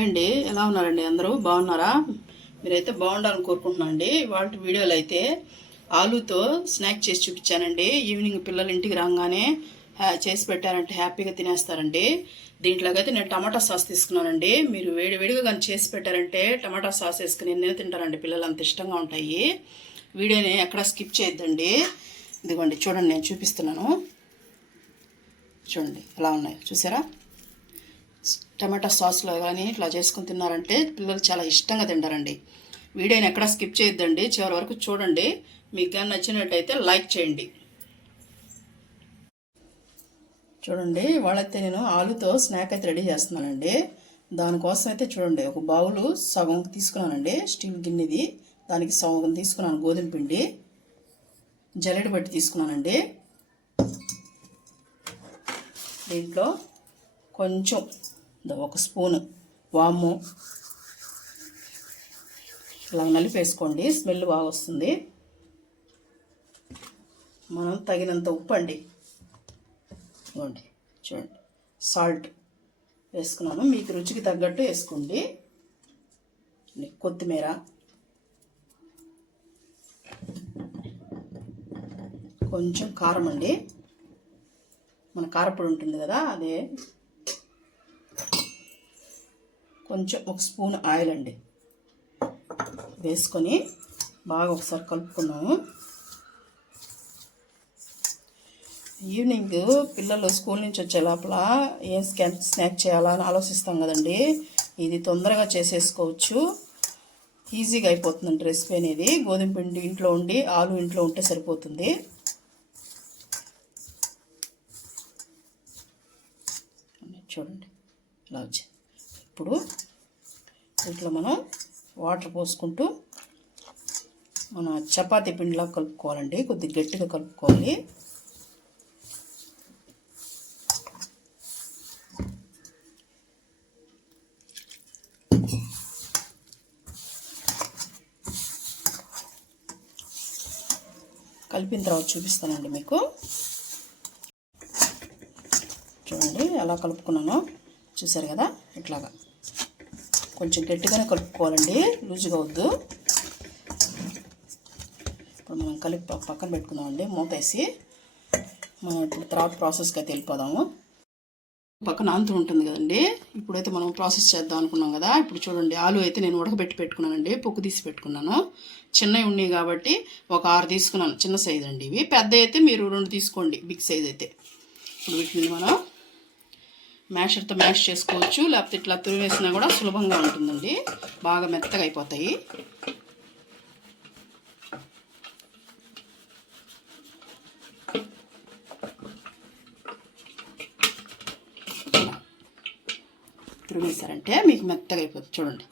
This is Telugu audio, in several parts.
హాయ్ అండి. ఎలా ఉన్నారండి అందరూ? బాగున్నారా? మీరైతే బాగుండాలని కోరుకుంటున్నాను అండి. వాళ్ళ వీడియోలు అయితే ఆలూతో స్నాక్ చేసి చూపించానండి. ఈవినింగ్ పిల్లలు ఇంటికి రాగానే హ్యా- చేసి పెట్టారంటే హ్యాపీగా తినేస్తారండి. దీంట్లోకైతే నేను టమాటా సాస్ తీసుకున్నానండి. మీరు వేడి వేడిగా కానీ చేసి పెట్టారంటే టమాటా సాస్ వేసుకుని నేను తింటారండి. పిల్లలు అంత ఇష్టంగా ఉంటాయి. వీడియోని ఎక్కడ స్కిప్ చేయొద్దండి. ఇదిగోండి చూడండి నేను చూపిస్తున్నాను. చూడండి ఎలా ఉన్నాయి. చూసారా? టమాటా సాస్లో కానీ ఇట్లా చేసుకుని తిన్నారంటే పిల్లలు చాలా ఇష్టంగా తింటారండి. వీడియోని ఎక్కడ స్కిప్ చేయొద్దండి. చివరి వరకు చూడండి. మీకు కానీ నచ్చినట్టయితే లైక్ చేయండి. చూడండి వాళ్ళైతే నేను ఆలుతో స్నాక్ అయితే రెడీ చేస్తున్నానండి. దానికోసం అయితే చూడండి ఒక బౌలు సగం తీసుకున్నానండి స్టీల్ గిన్నెది. దానికి సగం తీసుకున్నాను గోధుమ పిండి. జల్లెడ బట్టి తీసుకున్నానండి. దీంట్లో కొంచెం ఒక స్పూను. వాము ఇలా నలిపేసుకోండి స్మెల్ బాగా వస్తుంది. మనం తగినంత ఉప్పు అండి. ఇవ్వండి చూడండి. సాల్ట్ వేసుకున్నాను. మీకు రుచికి తగ్గట్టు వేసుకోండి. కొత్తిమీర. కొంచెం కారం అండి. మన కారపొడి ఉంటుంది కదా అదే కొంచెం ఒక స్పూన్ ఆయిల్ అండి. వేసుకొని బాగా ఒకసారి కలుపుకున్నాము. ఈవినింగ్ పిల్లలు స్కూల్ నుంచి వచ్చే లోపల ఏం స్నాక్ స్నాక్ చేయాలా అని ఆలోచిస్తాం కదండి. ఇది తొందరగా చేసేసుకోవచ్చు. ఈజీగా అయిపోతుందండి రెసిపీ అనేది. గోధుమ పిండి ఇంట్లో ఉండి ఆలు ఇంట్లో ఉంటే సరిపోతుంది. చూడండి. ఇలా వచ్చింది. ఇప్పుడు దీంట్లో మనం వాటర్ పోసుకుంటూ మన చపాతీ పిండిలా కలుపుకోవాలండి. కొద్దిగా గట్టిగా కలుపుకోవాలి. కలిపిన తర్వాత చూపిస్తానండి మీకు. చూడండి ఎలా కలుపుకున్నానో చూసారు కదా? ఇట్లాగా. కొంచెం గట్టిగానే కలుపుకోవాలండి. లూజుగా వద్దు. ఇప్పుడు మనం కలిపి పక్కన పెట్టుకుందామండి. మూత వేసి మనం ఇప్పుడు తర్వాత ప్రాసెస్కి అయితే వెళ్ళిపోదాము. పక్కన అంతు ఉంటుంది కదండి. ఇప్పుడైతే మనం ప్రాసెస్ చేద్దాం అనుకున్నాం కదా. ఇప్పుడు చూడండి ఆలు అయితే నేను ఉడకబెట్టి పెట్టుకున్నానండి. పొక్కు తీసి పెట్టుకున్నాను. చిన్నవి ఉన్నాయి కాబట్టి ఒక ఆరు తీసుకున్నాను. చిన్న సైజ్ అండి ఇవి. పెద్ద అయితే మీరు రెండు తీసుకోండి. బిగ్ సైజ్ అయితే. ఇప్పుడు వీటిని మనం మ్యాషర్తో మ్యాష్ చేసుకోవచ్చు లేకపోతే ఇట్లా తురివేసినా కూడా సులభంగా ఉంటుందండి. బాగా మెత్తగా అయిపోతాయి. తురిమేశారంటే మీకు మెత్తగా అయిపోతుంది. చూడండి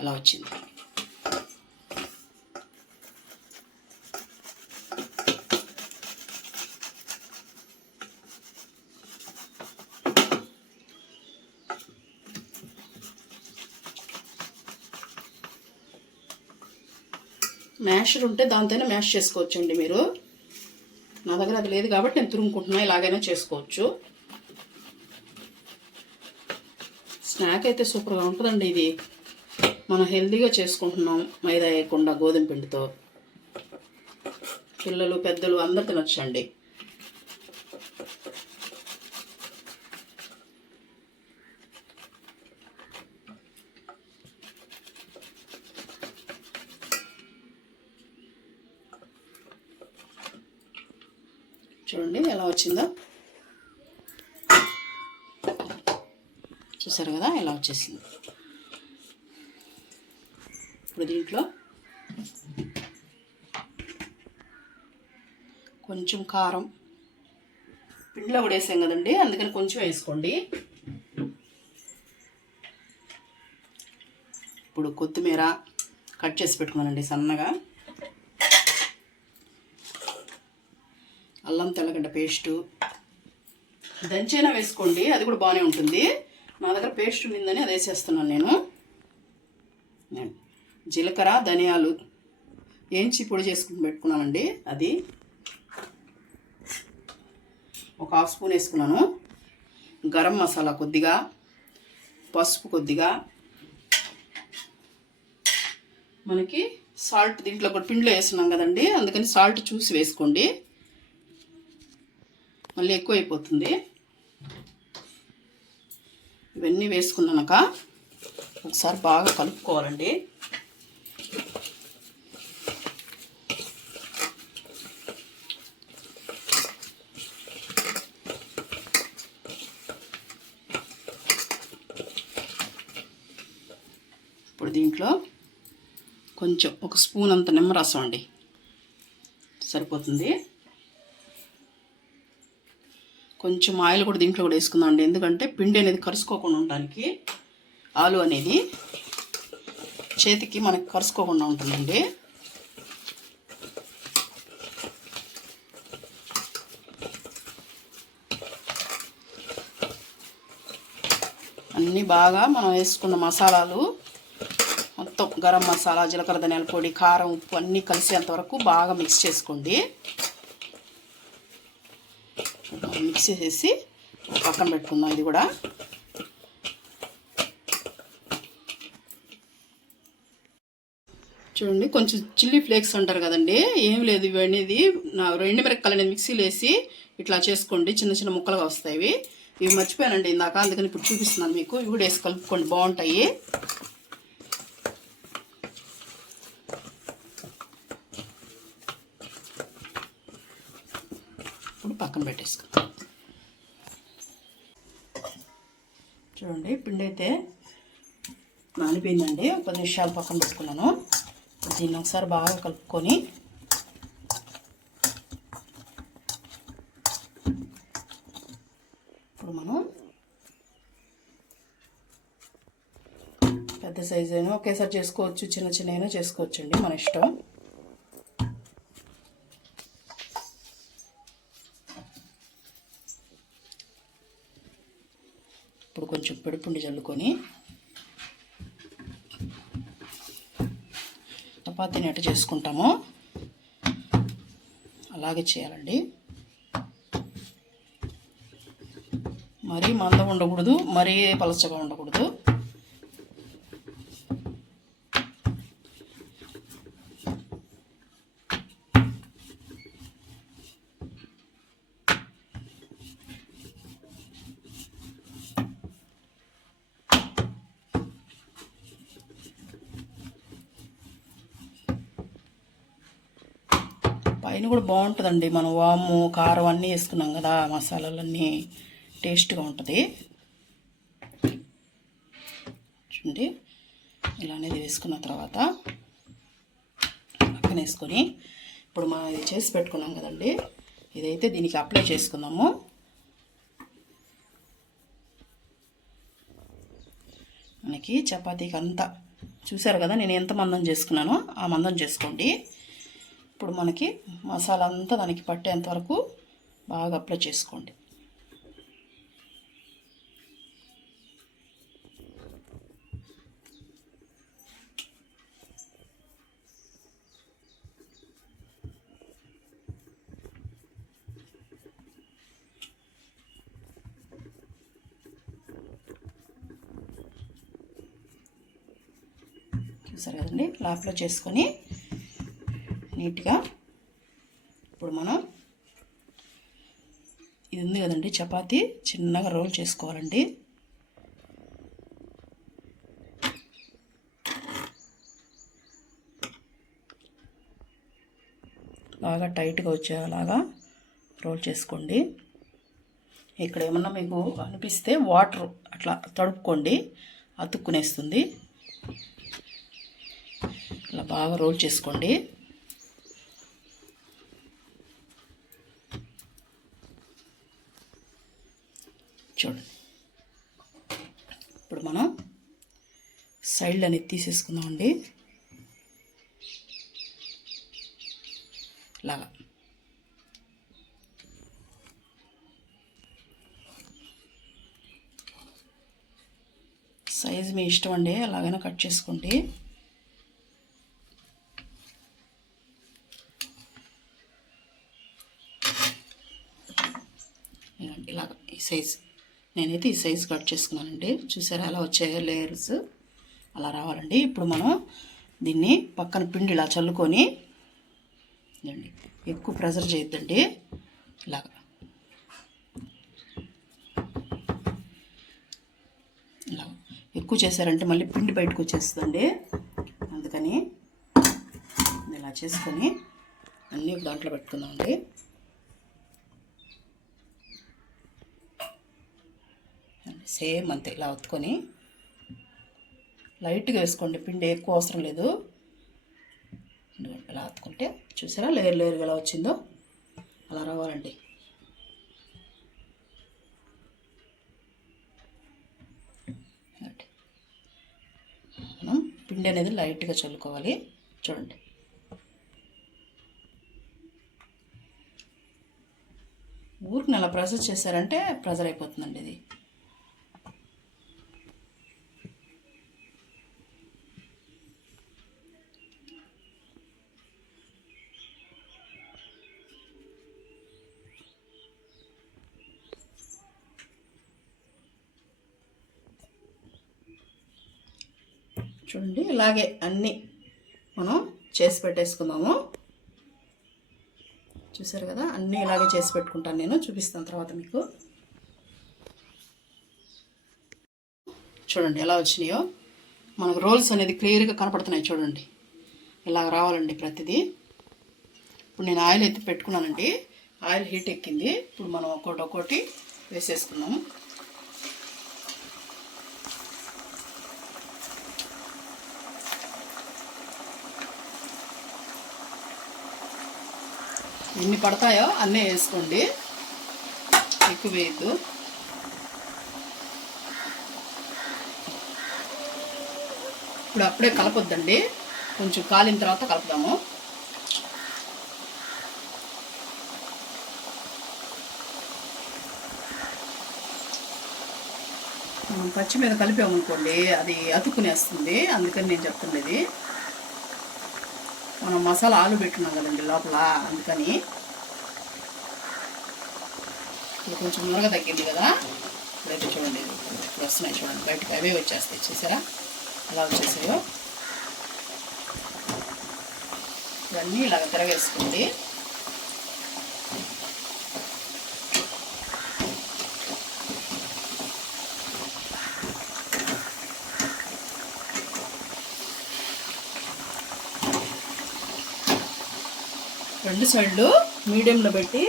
ఎలా వచ్చింది. మ్యాషర్ ఉంటే దానితోనే మ్యాష్ చేసుకోవచ్చండి మీరు. నా దగ్గర అది లేదు కాబట్టి నేను తురుముకుంటున్నా ఇలాగైనా చేసుకోవచ్చు. స్నాక్ అయితే సూపర్గా ఉంటుందండి ఇది. మనం హెల్తీగా చేసుకుంటున్నాం మైదా వేయకుండా గోధుమ పిండితో. పిల్లలు పెద్దలు అందరు తినొచ్చండి. చూడండి ఎలా వచ్చిందో. చూసారు కదా ఎలా వచ్చేసింది. ఇప్పుడు దీంట్లో కొంచెం కారం పిండిలో కూడా వేసాం కదండి అందుకని కొంచెం వేసుకోండి. ఇప్పుడు కొత్తిమీర కట్ చేసి పెట్టుకున్నానండి సన్నగా. పేస్టు. దంచైనా వేసుకోండి అది కూడా బాగానే ఉంటుంది. నా దగ్గర పేస్ట్ ఉండిందని అది వేసేస్తున్నాను నేను. జీలకర్ర ధనియాలు ఏంచి పొడి చేసుకుని పెట్టుకున్నానండి అది. ఒక హాఫ్ స్పూన్ వేసుకున్నాను. గరం మసాలా కొద్దిగా పసుపు కొద్దిగా. మనకి సాల్ట్ దీంట్లో కూడా పిండిలో వేస్తున్నాం కదండి అందుకని సాల్ట్ చూసి వేసుకోండి. మళ్ళీ ఎక్కువైపోతుంది. ఇవన్నీ వేసుకున్నాక ఒకసారి బాగా కలుపుకోవాలండి. ఇప్పుడు దీంట్లో కొంచెం ఒక స్పూన్ అంత నిమ్మరసం అండి. సరిపోతుంది. కొంచెం ఆయిల్ కూడా దీంట్లో కూడా వేసుకుందాం అండి. ఎందుకంటే పిండి అనేది కరుసుకోకుండా ఉండడానికి ఆలు అనేది చేతికి మనకి కరుసుకోకుండా ఉంటుందండి. అన్నీ బాగా మనం వేసుకున్న మసాలాలు మొత్తం గరం మసాలా జీలకర్ర ధనియాల పొడి కారం ఉప్పు అన్నీ కలిసేంత వరకు బాగా మిక్స్ చేసుకోండి. మిక్స్ చేసేసి పక్కన పెట్టుకుందాం ఇది కూడా. చూడండి కొంచెం చిల్లీ ఫ్లేక్స్ అంటారు కదండి. ఏం లేదు ఇవి అనేది నా రెండు మిరక్కలు అనేది మిక్సీలో వేసి ఇట్లా చేసుకోండి. చిన్న చిన్న ముక్కలుగా వస్తాయి ఇవి. ఇవి మర్చిపోయానండి ఇందాక అందుకని ఇప్పుడు చూపిస్తున్నాను మీకు. ఇవి కూడా వేసి కలుపుకోండి బాగుంటాయి ఇప్పుడు పక్కన పెట్టేసుకుందాం చూడండి పిండి అయితే నానిపోయిందండి. ఒక నిమిషాలు పక్కన పెట్టుకున్నాను. దీన్ని ఒకసారి బాగా కలుపుకొని ఇప్పుడు మనం పెద్ద సైజు అయినా ఒకేసారి చేసుకోవచ్చు చిన్న చిన్న అయినా చేసుకోవచ్చండి మన ఇష్టం ఇప్పుడు కొంచెం చల్లుకొని చపాతీని ఎట చేసుకుంటామో అలాగే చేయాలండి. మరీ మందం ఉండకూడదు మరీ పలచగా ఉండకూడదు. పైన కూడా బాగుంటుందండి. మనం వాము కారం అన్నీ వేసుకున్నాం కదా మసాలాలన్నీ టేస్ట్గా ఉంటుంది. చూడండి. ఇలా అనేది వేసుకున్న తర్వాత పక్కన వేసుకొని ఇప్పుడు మనం ఇది చేసి పెట్టుకున్నాం కదండి. ఇదైతే దీనికి అప్లై చేసుకుందాము. మనకి చపాతీకి అంతా చూసారు కదా నేను ఎంత మందం చేసుకున్నానో ఆ మందం చేసుకోండి. ఇప్పుడు మనకి మసాలా అంతా దానికి పట్టేంత వరకు బాగా అప్లై చేసుకోండి. చూసారు కదండి? లాప్లో అప్లై చేసుకొని నీట్గా ఇప్పుడు మనం ఇది ఉంది కదండి చపాతీ. చిన్నగా రోల్ చేసుకోవాలండి. బాగా టైట్గా వచ్చేలాగా రోల్ చేసుకోండి. ఇక్కడ ఏమన్నా మీకు అనిపిస్తే వాటర్ అట్లా తడుపుకోండి అతుక్కునేస్తుంది. ఇలా బాగా రోల్ చేసుకోండి. చూడండి. ఇప్పుడు మనం సైడ్ అనేది తీసేసుకుందామండి. లాగా. సైజ్ మీ ఇష్టం అండి అలాగైనా కట్ చేసుకోండి. ఇలాగ ఈ సైజ్ నేనైతే ఈ సైజు కట్ చేసుకున్నానండి. చూసారా అలా వచ్చాయో లేయర్స్? అలా రావాలండి. ఇప్పుడు మనం దీన్ని పక్కన పిండి ఇలా చల్లుకొని ఇదండి ఎక్కువ ప్రెజర్ చేయొద్దండి. ఇలాగా. ఇలా ఎక్కువ చేశారంటే మళ్ళీ పిండి బయటకు వచ్చేస్తుందండి. అందుకని ఇలా చేసుకొని అన్నీ దాంట్లో పెట్టుకుందామండి. సేమ్ అంతే ఇలా ఒత్తుకొని. లైట్గా వేసుకోండి పిండి ఎక్కువ అవసరం లేదు. ఇలా అతుకుంటే చూసారా లేయర్ లేయర్గా ఎలా వచ్చిందో? అలా రావాలండి. మనం పిండి అనేది లైట్గా చల్లుకోవాలి. చూడండి. ఊరికి నెల ప్రెసర్ చేశారంటే ప్రెజర్ అయిపోతుందండి ఇది. చూడండి ఇలాగే అన్నీ మనం చేసి పెట్టేసుకుందాము. చూసారు కదా? అన్నీ ఇలాగే చేసి పెట్టుకుంటాను నేను. చూపిస్తాను తర్వాత మీకు. చూడండి ఎలా వచ్చినాయో. మనకు రోల్స్ అనేది క్లియర్గా కనపడుతున్నాయి చూడండి. ఇలాగ రావాలండి ప్రతిదీ. ఇప్పుడు నేను ఆయిల్ అయితే పెట్టుకున్నానండి. ఆయిల్ హీట్ ఎక్కింది. ఇప్పుడు మనం ఒక్కొక్కటి ఒక్కోటి వేసేసుకున్నాము ఎన్ని పడతాయో అన్నీ వేసుకోండి. ఎక్కువ వేయద్దు. ఇప్పుడు అప్పుడే కలపొద్దండి. కొంచెం కాలిన తర్వాత కలుపుదాము. పచ్చి మీద కలిపామనుకోండి అది అతుక్కునేస్తుంది. అందుకని నేను చెప్తుండేది మనం మసాలా ఆలు పెట్టున్నాం కదండి లోపల అందుకని. ఇప్పుడు కొంచెం మురగ తగ్గింది కదా. ఇప్పుడైతే చూడండి ఇప్పుడు వస్తున్నాయి చూడండి. బయటకు అవే వచ్చేస్తాయి చూసారా? అలా వచ్చేసాయో. ఇవన్నీ ఇలాగ తిరగేసుకుంది. రెండు సైడ్లు మీడియంలో పెట్టి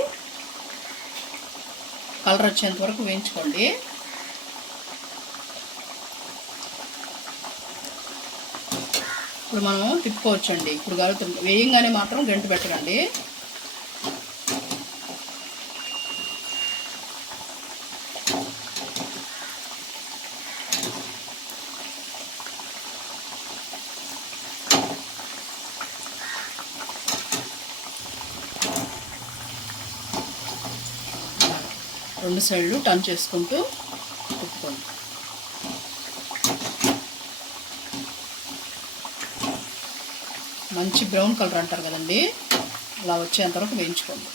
కలర్ వచ్చేంత వరకు వేయించుకోండి. ఇప్పుడు మనం తిప్పుకోవచ్చండి. ఇప్పుడు కలుగుతుంది వేయంగానే మాత్రం గంట పెట్టకండి. రెండు సైడ్లు టర్న్ చేసుకుంటూ తిప్పుకోండి మంచి బ్రౌన్ కలర్ అంటారు కదండి అలా వచ్చేంతవరకు వేయించుకోండి.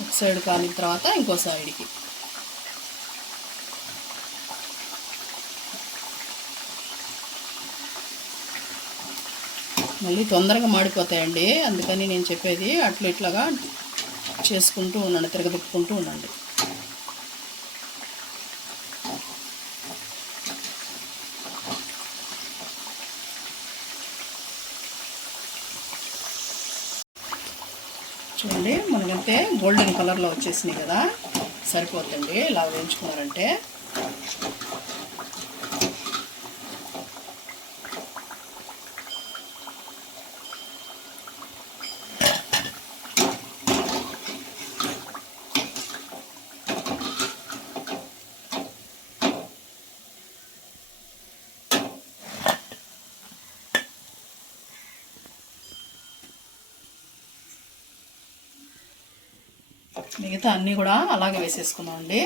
ఒక సైడ్ కాలిన తర్వాత ఇంకో సైడ్కి. మళ్ళీ తొందరగా మాడిపోతాయండి. అందుకని నేను చెప్పేది అట్లా ఇట్లాగా చేసుకుంటూ ఉండండి తిరగబెట్టుకుంటూ ఉండండి. చూడండి మనకైతే గోల్డెన్ కలర్లో వచ్చేసినాయి కదా. సరిపోతుంది ఇలా వేయించుకున్నారంటే. మిగతా అన్నీ కూడా అలాగే వేసేసుకుందామండి.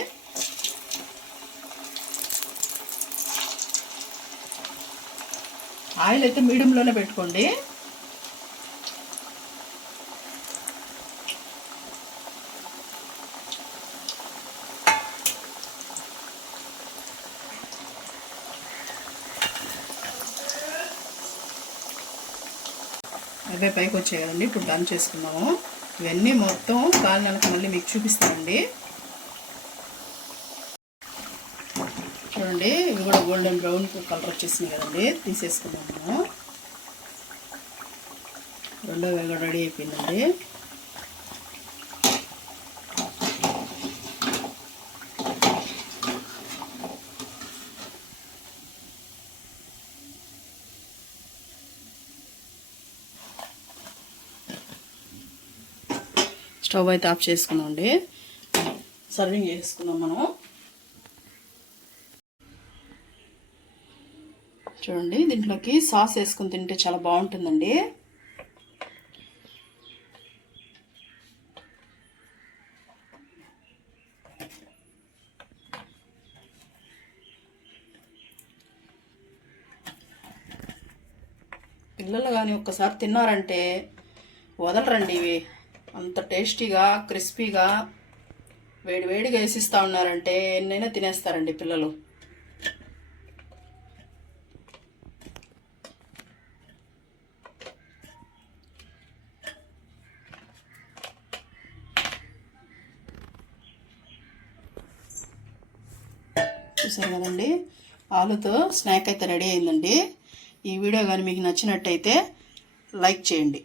ఆయిల్ అయితే మీడియంలోనే పెట్టుకోండి. అవే పైకి వచ్చాయి కదండి ఇప్పుడు డన్ చేసుకున్నాము ఇవన్నీ మొత్తం కాలినెలకు మళ్ళీ మీకు చూపిస్తానండి. చూడండి ఇవి కూడా గోల్డెన్ బ్రౌన్ కలర్ వచ్చేసింది కదండి. తీసేసుకున్నాము. రెండో వేగ రెడీ అయిపోయిందండి. స్టవ్ అయితే ఆఫ్ చేసుకున్నామండి సర్వింగ్ చేసుకున్నాం మనం. చూడండి దీంట్లోకి సాస్ వేసుకుని తింటే చాలా బాగుంటుందండి. పిల్లలు కానీ ఒక్కసారి తిన్నారంటే వదలరండి ఇవి. అంత టేస్టీగా క్రిస్పీగా వేడి వేడిగా వేసిస్తూ ఉన్నారంటే ఎన్నైనా తినేస్తారండి పిల్లలు. చూసారు కదండి? ఆలుతో స్నాక్ అయితే రెడీ అయిందండి. ఈ వీడియో కానీ మీకు నచ్చినట్టయితే లైక్ చేయండి.